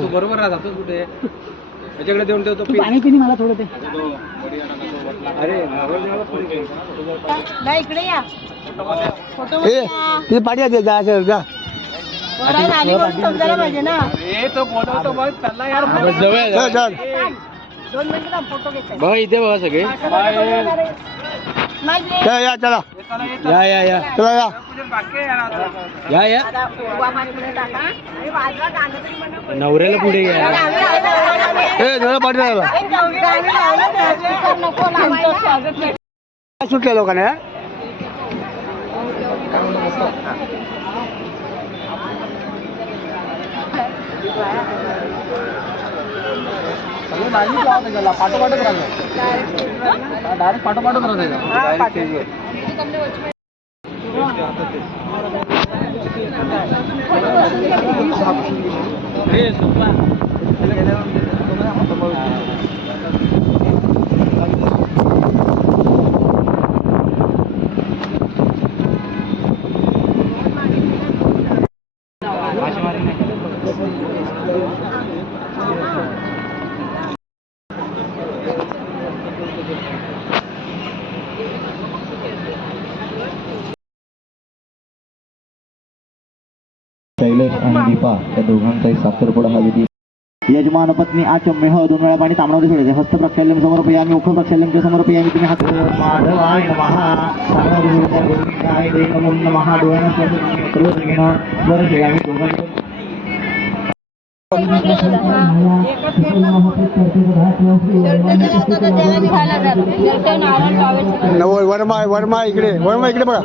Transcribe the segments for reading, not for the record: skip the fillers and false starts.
तू बरोबर राहतो कुठे याच्याकडे देऊन ठेवतो पाणी पिणी मला थोडं ते. अरे इकडे या ते पाणी जायचं जा. समजायला पाहिजे ना. तो बोलवतो बघ चालला यार. 2 मिनिटं फोटो घेतो. बघा इथे बघा सगळे या चला या चला या नवऱ्याला पुढे घ्या. पाणी सुटल्या लोकांना. पाठोपाठच राहतो डायरेक्ट पाठोपाठच राहतो. शैलेश आणि दीपा या दोघांचाही साखरपुडा हा विधी. यजमान पत्नी आचम्य 2 वेळा पाणी तांबडामध्ये सोडायचे. हस्त प्रक्षाल्यम समर्पयामी मुख प्रक्षाल्यम समर्पयामी. तुम्ही हात माधवाय नमः गोविंदाय नमो नमः. डोळ्यांना स्पर्श घेणं बरं आहे. आम्ही दोघांनी वर्मा इकडे बघा.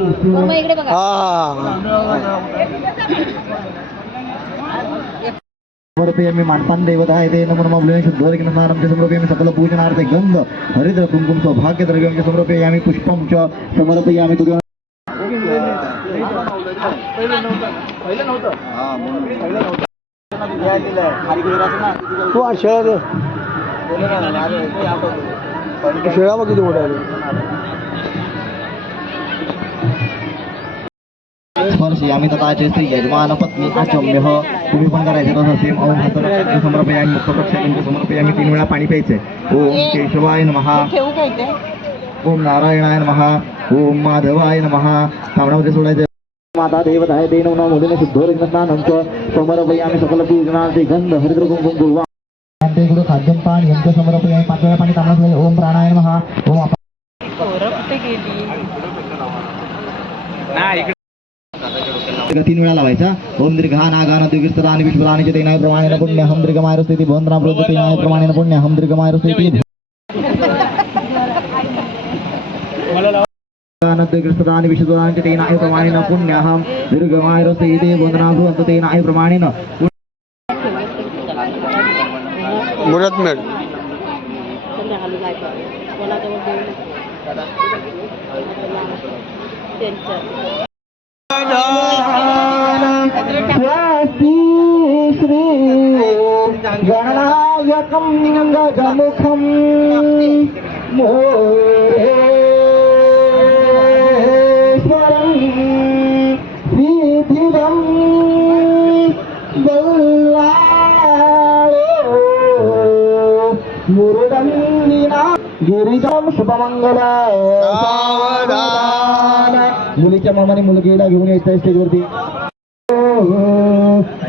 समर्पयामी मानपान दैवताय ते नमो नमः. शुद्धोदकेन स्नानं च समर्पयामी. सकल पूजनार्थे गंध हरिद्र कुंकुम सौभाग्य द्रव्यं च समर्पयामी. पुष्पं च समर्पयामी. तू शेळा दे. शेळा बघ किती मोठा आहे. स्पर्श यामी तथाचे स्त्री यजमान पत्नी आचम्य. तुम्ही पण करायचे तसं सेम. ओम हस्तरक्षांच समर्पयामी. मुख प्रक्षाल्यं समर्पयामी. 3 वेळा पाणी प्यायचंय. ओम केशवाय नमः. ओम नारायणाय नमः. ओम माधवाय नमः. तांबडामध्ये सोडायचं. माता देवताय ते नमो नमः. मुलीने शुद्धोदकेन स्नानं च समर्पयामी. सकल पूजनार्थे गंध हरिद्र कुंकुम दुर्वा ते गुरु खाद्यं पाणी यांचं समर्पयामी. 5 वेळा पाणी तांबडामध्ये. ओम प्राणाय नमः. ओम कुठे गेली. 3 वेळा लावायचा. ओम दीर्घा नागान द्विगिस्तरानि विश्वरानि च तेनाय प्रमाणेन पुण्यहं दीर्घमायरस्थिति भवन्त्रां प्रवृत्ति तेनाय प्रमाणेन पुण्यहं दीर्घमायरस्थिति. द्विगिस्तरानि विश्वरानि च तेनाय प्रमाणेन पुण्यहं दीर्घमायरस्थिति भवन्त्रां प्रवृत्ति तेनाय प्रमाणेन. मुरतमेड श्री गणायकं गजमुखं मोरेश्वरं श्रीधिवं मुरुडं विना गिरिजं शुभमंगल. मुलीच्या मामाने मुलगीला घेऊन यायचं स्टेजवरती.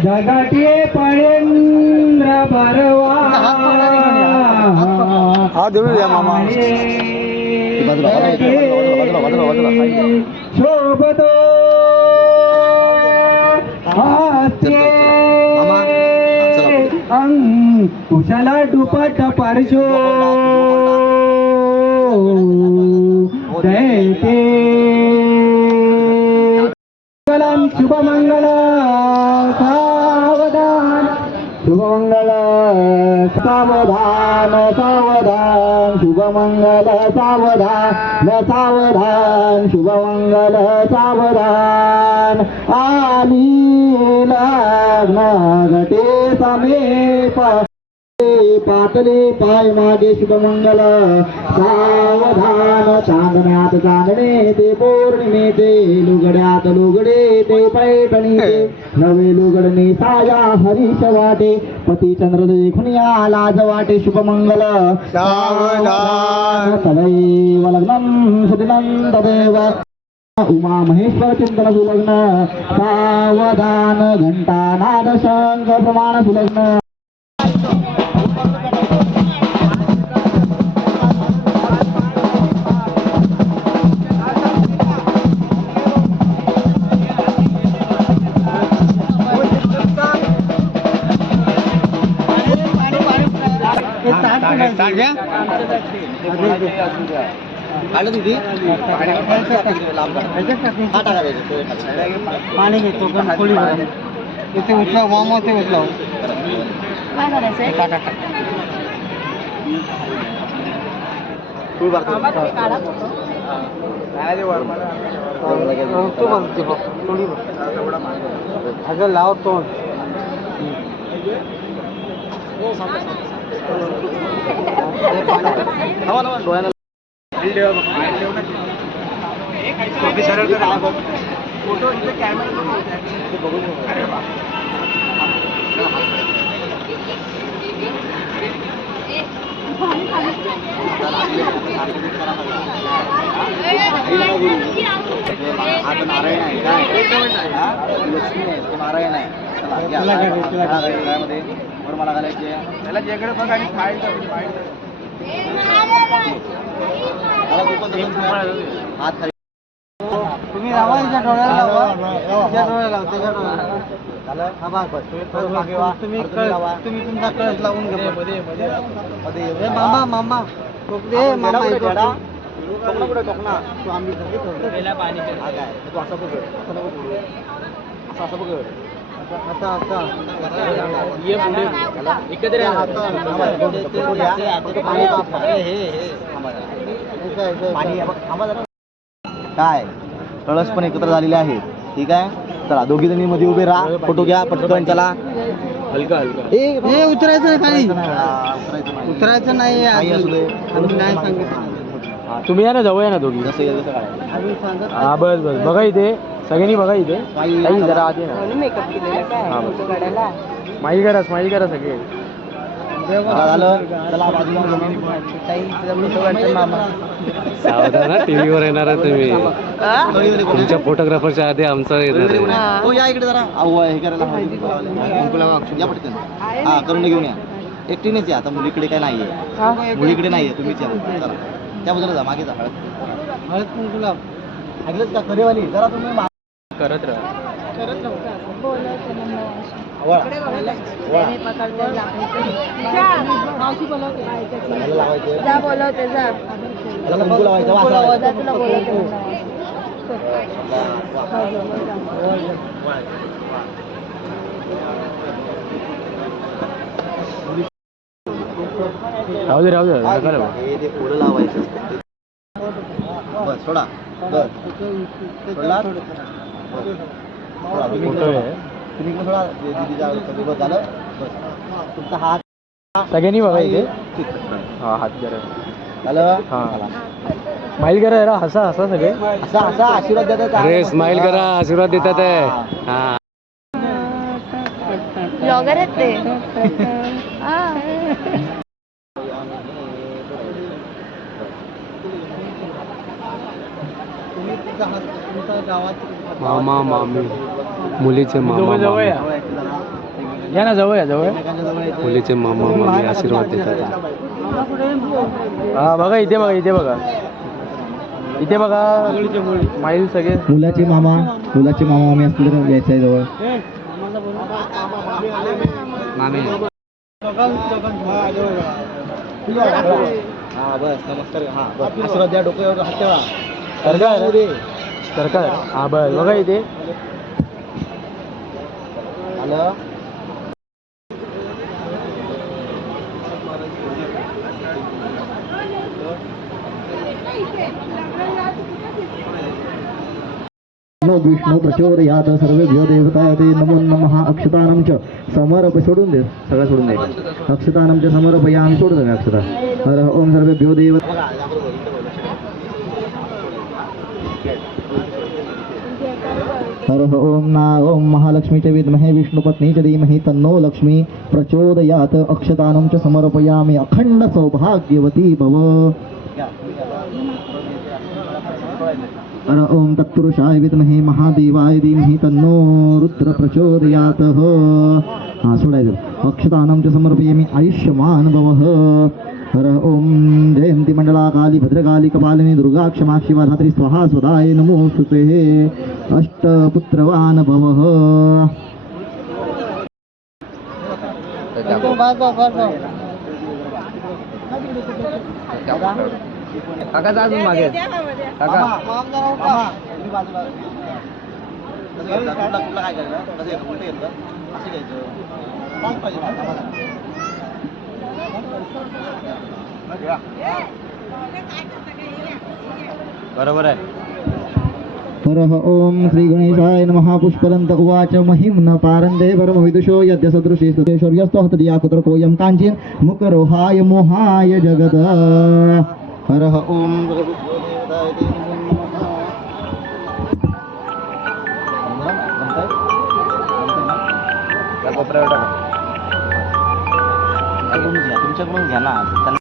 जगाटी पळेंद्र बरवा हा देऊन द्या मामा. शोभतो कुशला दुपट पारशो दैते शुभमंगल सावधान. शुभमंगल सावधान सावधान. शुभमंगल सावधान सावधान. शुभमंगल सावधान. आली लग्न घटे समीप पातले पाय मागे शुभमंगल सावधान चांदण्यात चांदणे ते पौर्णिमेचे लुगड्यात लुगडे ते पैठणीचे नवे लुगडणे साया हरीश वाटे पती चंद्र देखून या लाज वाटे शुभमंगल सावधान. सदैव लग्नं सुदिनं तदेव उमा महेश्वर चिंतन सुलग्न सावधान घंटा नाद शंख प्रमाण सुलग्न ताट घ्या. आलं दिदी पाणी घेतो इथे उचला मामा ते उचला. काय करायचंय काढा फोटो. अगं लावतो. नारायण आहे काय लक्ष्मी आहे तो नारायण आहे मला घालायचे त्याला जेकडे बघ आणि हात खाली तुम्ही रावायच्या डोळ्याला लावा. त्या डोळ्याला लावा, त्याच्या डोळ्याला. तुम्ही तुमचा कळस लावून घ्या. मामा मामा टोकले मामा टोकना कुठे टोकना तू आंबी तू असं बघ असं नको बोलू असं बघ आता आता ये पुढे एकत्र या. काय कळस पण एकत्र झालेले आहेत ठीक आहे चला दोघी जणी मध्ये उभे राहा फोटो घ्या पटकन चला हलका हलका हे उतरायचं खाली. उतरायचं नाही उतरायचं नाही. काही असू दे आम्ही नाही सांगितलं. तुम्ही या ना जाऊया ना दोघी. जसं येईल तसं काढायचं. आम्ही सांगत हा बस बस बघा इथे सगळ्यांनी बघा इथे. काही ताई जरा आधी ना. मेकअप केलेला काय हा, बस. फोटो काढायला. स्माईल करा सगळे. झालं चला बाजूला मामा सावधान टीव्हीवर येणार तुम्ही. तुमच्या फोटोग्राफरच्या आधी आमचा येणार आहे. हो या इकडे जरा अहो हे करायला या पटकन हा करून घेऊन या एकटीनेच या आता मुलीकडे काय नाहीये मुलीकडे नाहीये तुम्हीच या चला त्या बाजूला जा मागे जा हळद कुंकुला ऐकलंच का करेवाली जरा तुम्ही करत राहा. बोलवते मग वळा. त्याने पकडते मावशी बोलवते याला लावायचं जा बोलवते जा याला कुंकू लावायचं वास लावायचा. जा तुला बोलवते राहू दे नका रे बा. हे ते पुढं लावायचं बस सोडा बस सोडला फोटो आहे. तुम्ही पण सोडा दीदीच्या बस झालं बस तुमचा हात सगळ्यांनी बघा इथे. ठीक. हा हात जरा झालं हा स्माईल करा जरा हसा हसा सगळे. असा असा आशीर्वाद देतात अरे स्माईल करा आशीर्वाद देतात आहे. हा ब्लॉगर आहेत ते हा. तुम्ही तुमच्या गावात मामा मामी मुलीचे मामा मामी. या ना जवळ मुलीचे मामा मामी आशीर्वाद देतात. हा बघा इथे बघा इथे बघा इथे बघा स्माईल सगळे. मुलाचे मामा मामी असतील तर यायचं आहे जवळ मामी हा बस नमस्कार हा बस आशीर्वाद द्या डोकं हात ठेवा सरकार हा बस बघा इथे झालं नो विष्णू प्रचोदयात सर्वेभ्यो देवताते नमो नमः अक्षतानं च समर्प सोडून दे सगळं सोडून दे अक्षतानं च समर्पयामि सोडून दे अक्षता हर ओम सर्वेभ्यो देव हर ओम ना ओम महालक्ष्मी च विद्महे विष्णुपत्नी च धीमहि तन्नो लक्ष्मी प्रचोदयात अक्षतानं च समर्पयामि अखंड सौभाग्यवती भव हर ओम तत्पुरुषाय विद्महे महादेवाय धीमहि तन्नो रुद्र प्रचोदयात हा सोडायचं अक्षतानं च समर्पयामि आयुष्यमान भवः हर ओम जयंती मंडला काली भद्रकाली कपालिनी दुर्गा क्षमा शिवा धात्री स्वाहा स्वदाय नमोस्तुते अष्टपुत्रवान भवः काका जा अजून मागे काका बरोबर आहे हर ओम श्री गणेशाय नमः पुष्पदंत उवाच महिम्न पारंदे परमविदुषो यद्य सदृशे सूर्यस्तो हतदिया कुत्र कोयम कांचीन मुकरोहाय मोहाय जगद हर ओम तुमच्याकडून घ्या ना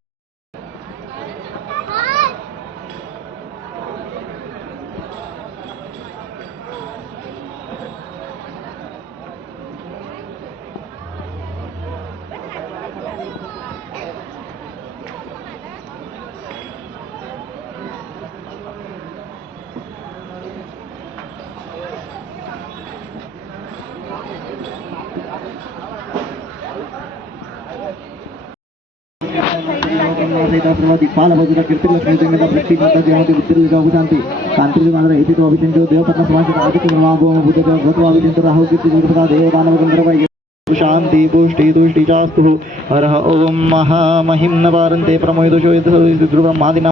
शांति पुष्टि तुष्टि चास्तु हर ओम महामहिम्न पारंते प्रमोदुषो ब्रह्मादिना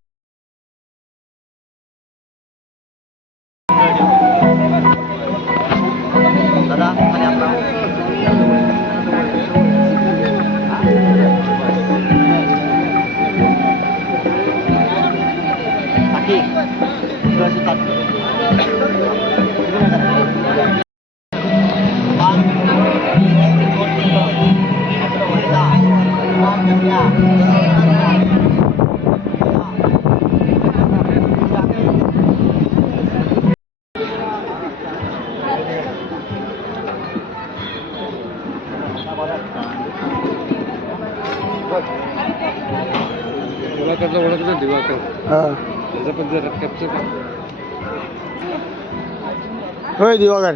होय दिवाकर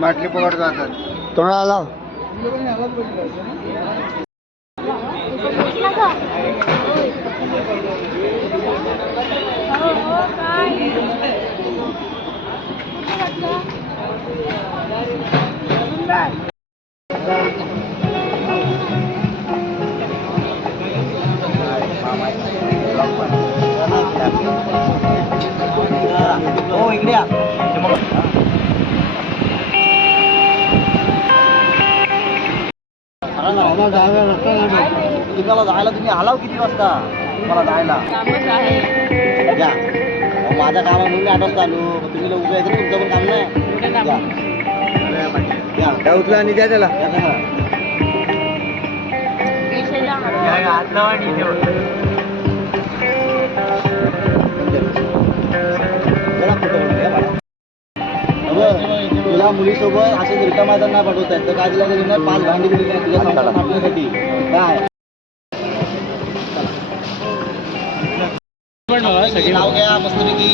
बाटली पकड जातात तोंडाला लाव हो इकडे या तुम्हाला जायला तुम्ही आलाव किती वाजता मला जायला या माझ्या कामामुळे 8 वाजता आलो तुम्ही उभे यायचं तुमचं पण काम नाही या उचला आणि द्या त्याला तुला मुलीसोबत असे रिकामा नाही पाठवत आहेत तर काय तिला तरी 5 भांडी दिली नाही तुझ्या संसार आपल्यासाठी काय नाव घ्या मस्तपैकी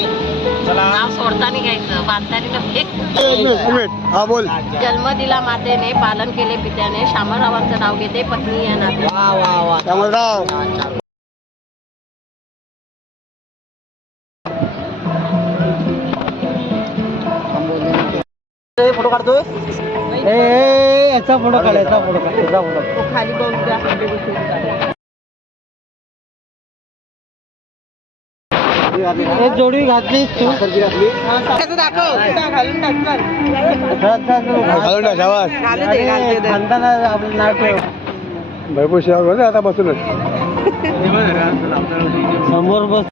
चला नाव सोडताना घ्यायचं बांधताना हा बोल जन्म दिला मातेने पालन केले पित्याने शामरावांचं नाव घेते पत्नी या नाते वा वा वा शामलराव फोटो काढतोय याचा फोटो काढायचा फोटो काढ खाली बघूया जोडी घातली तू घातली आपलं नाव ठेव भरपूर शेअर होते आता बसूनच समोर बस